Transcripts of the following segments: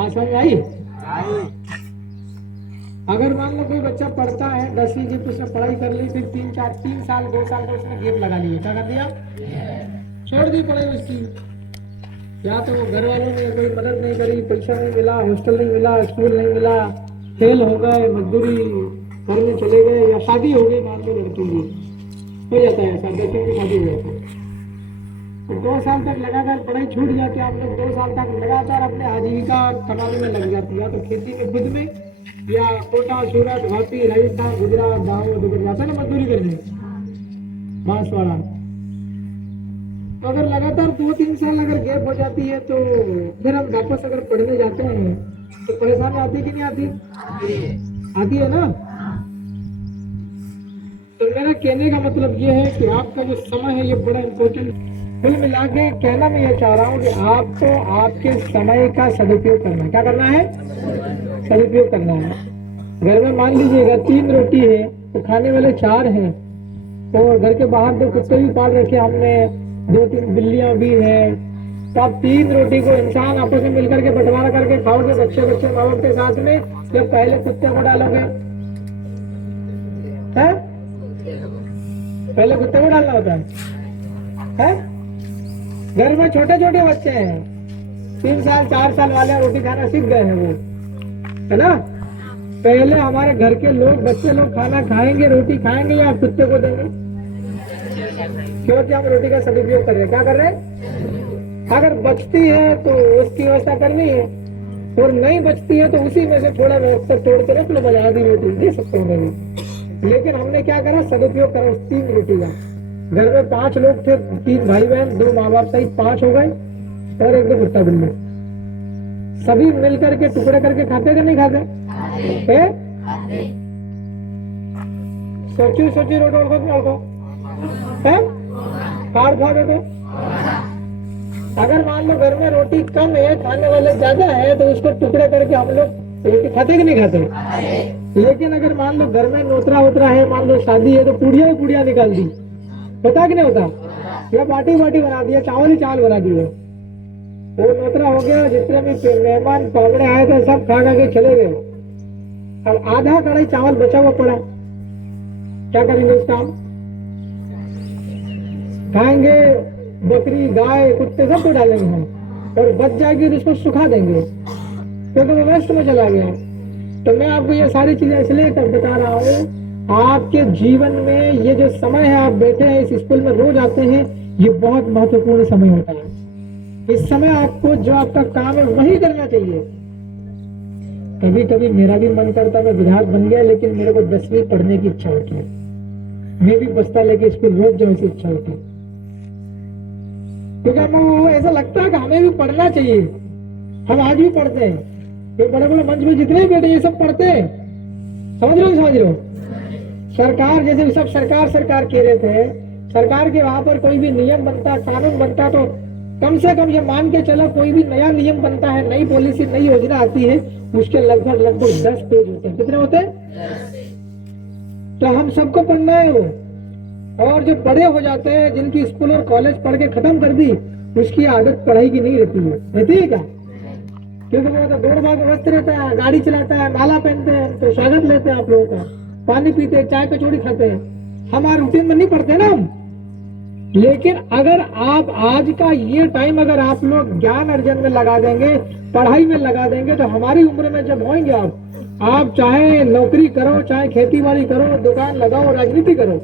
बात समझ आई? अगर मान लो कोई बच्चा पढ़ता है 10वीं की, उसने पढ़ाई कर ली, फिर 3 साल 2 साल का उसने गैप लगा लिया, क्या कर दिया? छोड़ दी पढ़ाई उसकी। या तो वो घर वालों ने कोई मदद नहीं करी, पैसा नहीं मिला, हॉस्टल नहीं मिला, स्कूल नहीं मिला, फेल हो गए, मजदूरी करने चले गए, या शादी हो गई मान लो लड़की की, हो जाता है ऐसा, 10वीं की शादी हो जाती है, तो 2 साल तक लगातार पढ़ाई छूट जाती है। आप लोग 2 साल तक लगातार अपने आजीविका कमाने में लग जाती है, या तो खेती में खुद में, या कोटा, सूरत, वापी, राजस्थान, गुजरात, दाहोद उधर जाता है ना मजदूरी करने, बांसवाड़ा। तो अगर लगातार 2-3 साल अगर गैप हो जाती है तो फिर हम वापस अगर पढ़ने जाते हैं तो परेशानी आती कि नहीं आती? आती है ना। तो मेरा कहने का मतलब ये है कि आपका जो समय है ये बड़ा इम्पोर्टेंट। कुल मिला के कहना मैं ये चाह रहा हूँ कि आपको आपके समय का सदुपयोग करना है। क्या करना है? सदुपयोग करना है। घर में मान लीजिएगा 3 रोटी है तो खाने वाले 4 हैं, तो घर के बाहर 2 कुत्ते भी पाल रखे हमने, 2-3 बिल्लियां भी हैं, तो आप 3 रोटी को इंसान आपस में मिलकर के बंटवारा करके खाओगे बच्चे माँ बाप के साथ में, या पहले कुत्ते को डालोगे? है? पहले कुत्ते को डालना होता है? घर में छोटे छोटे बच्चे हैं, 3 साल 4 साल वाले रोटी खाना सीख गए हैं वो, है ना। पहले हमारे घर के लोग, बच्चे लोग खाना खाएंगे, रोटी खाएंगे, या कुत्ते को देंगे? क्योंकि हम रोटी का सदुपयोग कर रहे हैं। क्या कर रहे हैं? अगर बचती है तो उसकी व्यवस्था करनी है, और नहीं बचती है तो उसी में से थोड़ा व्यवस्था तोड़ कर अपने बजा दी रोटी दे सकते हैं भी। लेकिन हमने क्या करा? सदुपयोग करा उस 3 रोटी का। घर में 5 लोग थे, 3 भाई बहन, 2 माँ बाप सहित 5 हो गए, और 1 कुत्ता बिल्ली। सभी मिलकर के टुकड़े करके खाते कि नहीं खाते? सोची रोटी है, फाड़ दो। अगर मान लो घर में रोटी कम है, खाने वाले ज्यादा है, तो उसको टुकड़े करके हम लोग रोटी खाते कि नहीं खाते? लेकिन अगर मान लो घर में नोतरा वोतरा है, मान लो शादी है, तो पूड़िया निकाल दी, होता कि नहीं होता? या बाटी बना दिया, चावल ही चावल बना दिए, वो नोतरा हो गया। जितने भी मेहमान पावड़े आए थे सब खा के चले गए, और आधा कढ़ाई चावल बचा हुआ पड़ा, क्या करेंगे उसका? हम खाएंगे, बकरी, गाय, कुत्ते सबको डालेंगे हम, और बच जाएगी तो उसको सुखा देंगे, क्योंकि वो वेस्ट में चला गया। तो मैं आपको ये सारी चीजें इसलिए बता रहा हूँ, आपके जीवन में ये जो समय है, आप बैठे हैं इस स्कूल में, रोज आते हैं, ये बहुत महत्वपूर्ण समय होता है। इस समय आपको जो आपका काम है वही करना चाहिए। कभी कभी मेरा भी मन करता मैं विधायक बन गया, लेकिन मेरे को 10वीं पढ़ने की इच्छा होती है, मैं भी बस्ता लेके स्कूल रोज जाने की इच्छा होती है, क्योंकि हमें ऐसा लगता है कि हमें भी पढ़ना चाहिए। हम आज भी पढ़ते हैं, ये बड़े बड़े मंच में जितने भी बैठे ये सब पढ़ते हैं, समझ रहे हो? सरकार जैसे सब सरकार कह रहे थे, सरकार के वहां पर कोई भी नियम बनता, कानून बनता, तो कम से कम ये मान के चलो कोई भी नया नियम बनता है, नई पॉलिसी, नई योजना आती है, उसके लगभग 10 पेज होते हैं। कितने होते हैं? तो हम सबको पढ़ना है वो। और जो बड़े हो जाते हैं, जिनकी स्कूल और कॉलेज पढ़ के खत्म कर दी, उसकी आदत पढ़ाई की नहीं रहती है क्या? क्योंकि वो तो दौड़ भाग व्यस्त रहता है, गाड़ी चलाता है, माला पहनते हैं, तो स्वागत लेते हैं आप लोगों का, पानी पीते हैं, चाय कचौड़ी खाते हैं, हमारे रूटीन में नहीं पढ़ते ना हम। लेकिन अगर आप आज का ये टाइम अगर आप लोग ज्ञान अर्जन में लगा देंगे, पढ़ाई में लगा देंगे, तो हमारी उम्र में जब होंगे आप चाहे नौकरी करो, चाहे खेती बाड़ी करो, दुकान लगाओ, राजनीति करो,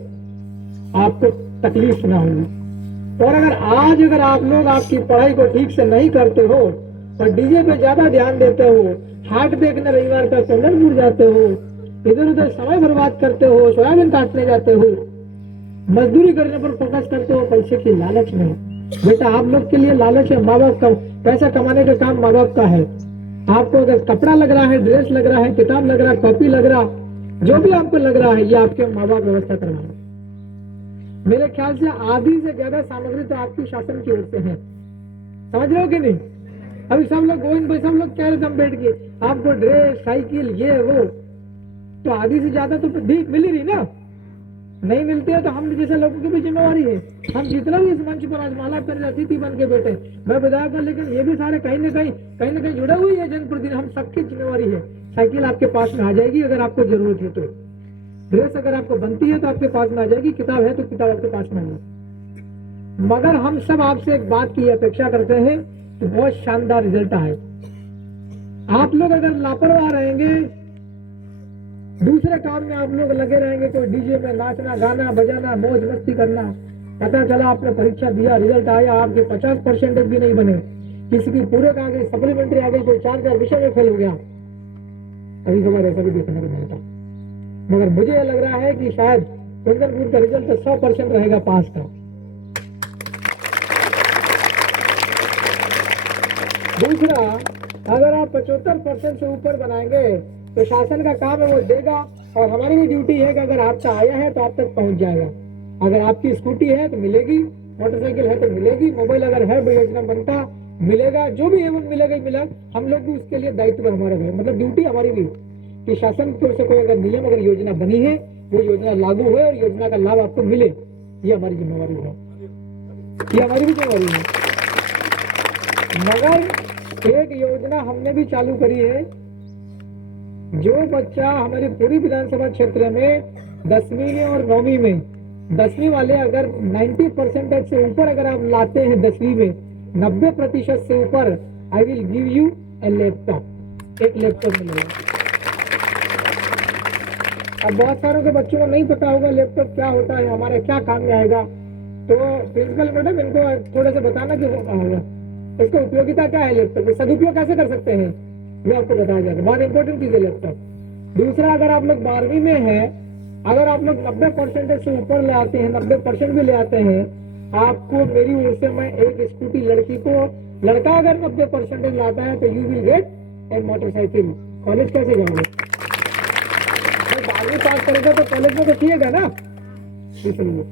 आपको तकलीफ ना होगी। और अगर आप लोग आपकी पढ़ाई को ठीक से नहीं करते हो और डीजे पे ज्यादा ध्यान देते हो, हाट देखने रविवार का चंदनपुर जाते हो, इधर उधर समय बर्बाद करते हो, सोयाबीन काटने जाते हो, मजदूरी करने पर फोकस करते हो, पैसे की लालच में। बेटा आप लोग के लिए लालच है, माँ बाप का पैसा कमाने का काम माँ बाप का है। आपको अगर कपड़ा लग रहा है, ड्रेस लग रहा है, किताब लग रहा है, कॉपी लग रहा, जो भी आपको लग रहा है, ये आपके माँ बाप व्यवस्था कर रहा है। मेरे ख्याल से आधी से ज्यादा सामग्री तो आपकी शासन की ओर से है, समझ रहे हो कि नहीं? अभी सब लोग गोविंद भाई, सब लोग कह रहे थे हम बैठ के, आपको ड्रेस, साइकिल, ये वो, तो आधी से ज्यादा तो भीख मिल ही रही ना, नहीं मिलते हैं तो हम जैसे लोगों की भी जिम्मेवारी है। हम जितना भी इस मंच पर आज माला कर अतिथि बन के बैठे, मैं विधायक हूं, लेकिन ये भी सारे कहीं ना कहीं जुड़े हुए हैं जनप्रतिनिधि। हम सबकी जिम्मेवारी है। साइकिल आपके पास में आ जाएगी अगर आपको जरूरत है तो, ड्रेस अगर आपको बनती है तो आपके पास में आ जाएगी, किताब है तो किताब आपके पास में आएगी। मगर हम सब आपसे एक बात की अपेक्षा करते हैं कि बहुत शानदार रिजल्ट आए। आप लोग अगर लापरवाह रहेंगे, दूसरे काम में आप लोग लगे रहेंगे, कोई डीजे में नाचना गाना बजाना मौज मस्ती करना, पता चला आपने परीक्षा दिया, रिजल्ट आया, आपके 50% भी नहीं बने, किसी की पूरे का आ गई, सप्लीमेंट्री आ गई, कोई 4 विषय में फेल हो गया, कभी कभार ऐसा भी देखने को मिलता। मगर मुझे यह लग रहा है कि शायद कुंदनपुर का रिजल्ट 100% रहेगा पास का। दूसरा, अगर आप 75% से ऊपर बनाएंगे तो शासन का काम है वो देगा, और हमारी भी ड्यूटी है कि अगर आपका आया है तो आप तक पहुंच जाएगा। अगर आपकी स्कूटी है तो मिलेगी, मोटरसाइकिल है तो मिलेगी, मोबाइल अगर है योजना बनता मिलेगा, जो भी है वो मिलेगा ही मिला। हम लोग भी उसके लिए दायित्व हमारा है, मतलब ड्यूटी हमारी भी कि शासन की ओर से कोई अगर नियम अगर योजना बनी है वो योजना लागू हो और योजना का लाभ आपको मिले, ये हमारी जिम्मेवारी है, ये हमारी भी जिम्मेवारी है। मगर एक योजना हमने भी चालू करी है, जो बच्चा हमारी पूरी विधानसभा क्षेत्र में 10वीं में और 9वीं में, 10वीं वाले अगर 90% से ऊपर अगर आप लाते हैं, 10वीं में 90% से ऊपर, I will give U A laptop, एक लैपटॉप मिलेगा। अब बहुत सारों के बच्चों को नहीं पता होगा लैपटॉप क्या होता है, हमारे क्या काम में आएगा, तो प्रिंसिपल मैडम इनको थोड़ा सा बताना कि इसका उपयोगिता क्या है, लैपटॉप सदुपयोग कैसे कर सकते हैं, वो आपको बताया जाएगा। बहुत इंपॉर्टेंट चीज है लैपटॉप। दूसरा, अगर आप लोग 12वीं में है, अगर आप लोग 90% से ऊपर ले आते हैं, 90% भी ले आते हैं, आपको मेरी ओर से मैं एक स्कूटी लड़की को, लड़का अगर 90% लाता है तो you will get A motorcycle. College कैसे जाओगे? 12वीं पास करेगा तो कॉलेज में तो चाहिएगा ना, इसलिए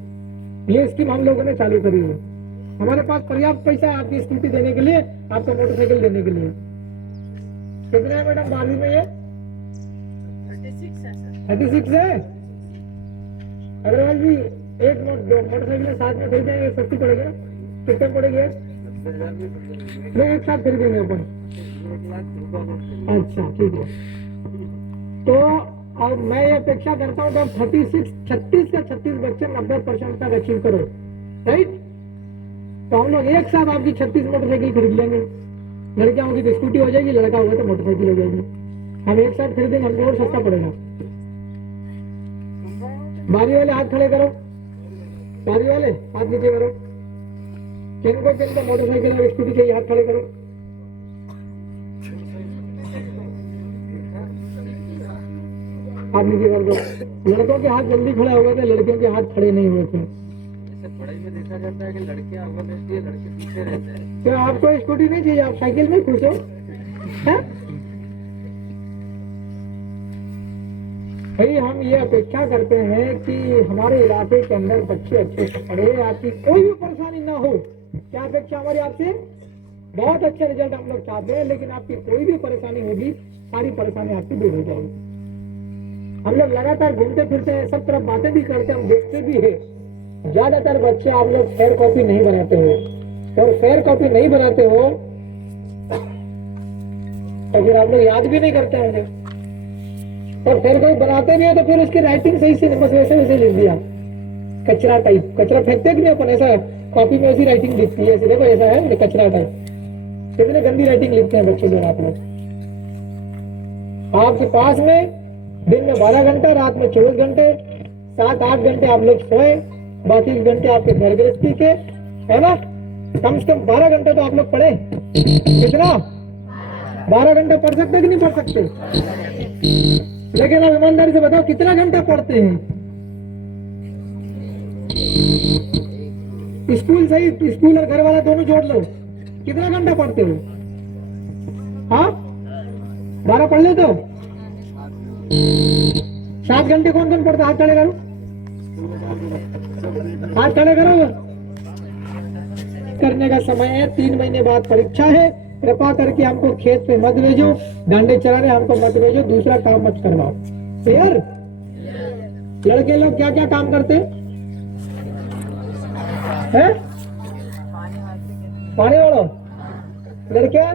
ये स्कीम हम लोगों ने चालू करी है। हमारे पास पर्याप्त पैसा है आपकी स्कूटी देने के लिए, आपको मोटरसाइकिल देने के लिए। कितना है मैडम 12वीं में? ये 36 है। अग्रवाल जी, एक मोटरसाइकिल साथ में खरीदेंगे, सस्ती पड़ेगी ना? कितने पड़ेगी? नहीं, एक साथ खरीदेंगे अपन। अच्छा, ठीक है। तो अब मैं ये अपेक्षा करता हूँ कि 36 का 36 बच्चे 90% तक अचीव करो, राइट? तो हम लोग एक साथ आपकी 36 मोटरसाइकिल खरीद लेंगे। लड़कियां होगी तो स्कूटी हो जाएगी, लड़का होगा तो मोटरसाइकिल हो जाएगी। हम एक साथ खरीदेंगे, हमको और सस्ता पड़ेगा। 12वीं वाले हाथ खड़े करो, 12वीं वाले हाथ नीचे करो, किनको मोटरसाइकिल और स्कूटी चाहिए, हाथ खड़े करो। हाथ नीचे कर दो। लड़कों के हाथ जल्दी खड़े हो गए थे, लड़कियों के हाथ खड़े नहीं हुए थे। पढ़ाई में देखा जाता है कि लड़कियां आगे रहती है, लड़के पीछे रहते हैं। क्या आपको स्कूटी नहीं चाहिए? आप साइकिल में खुश हो? भाई, हम ये अपेक्षा करते हैं कि हमारे इलाके के अंदर बच्चे अच्छे से पढ़े, आपकी कोई भी परेशानी ना हो। क्या अपेक्षा हमारी आपसे? बहुत अच्छे रिजल्ट हम लोग चाहते हैं, लेकिन आपकी कोई भी परेशानी होगी, सारी परेशानी आपकी दूर हो जाएगी। हम लोग लगातार घूमते फिरते हैं, सब तरफ बातें भी करते हैं, हम देखते भी है। ज्यादातर बच्चे आप लोग फेयर कॉपी नहीं बनाते हो, और फेयर कॉपी नहीं बनाते हो तो फिर आप लोग याद भी नहीं करते होंगे, और फेयर कॉपी बनाते भी है तो फिर उसकी राइटिंग सही से बस वैसे वैसे लिख दिया, कचरा टाइप। कचरा फेंकते कि नहीं अपन, ऐसा कॉपी में ऐसी राइटिंग दिखती है, देखो ऐसा है कचरा टाइप। कितने गंदी राइटिंग लिखते हैं बच्चे लोग। आप लोग, आपके पास में दिन में 12 घंटे, रात में 24 घंटे, 7-8 घंटे आप लोग सोए, बाकी घंटे आपके घर गृहस्थी के, है ना? कम से कम 12 घंटे तो आप लोग पढ़े। कितना? 12 घंटे पढ़ सकते कि नहीं पढ़ सकते? लेकिन आप ईमानदारी से बताओ कितना घंटा पढ़ते हैं? स्कूल सही, स्कूल और घर वाला दोनों जोड़ लो, कितना घंटा पढ़ते हो? हाँ, 12 पढ़ लेते हो? 7 घंटे कौन कौन पढ़ता? हाथ खड़े करो, हाथ खड़े करो। करने का समय है, 3 महीने बाद परीक्षा है। कृपा करके हमको खेत पे मत भेजो, डांडे चराने हमको मत भेजो, दूसरा काम मत करवाओ। क्लियर? लड़के लोग क्या क्या काम करते हैं? पानी वालों, लड़कियां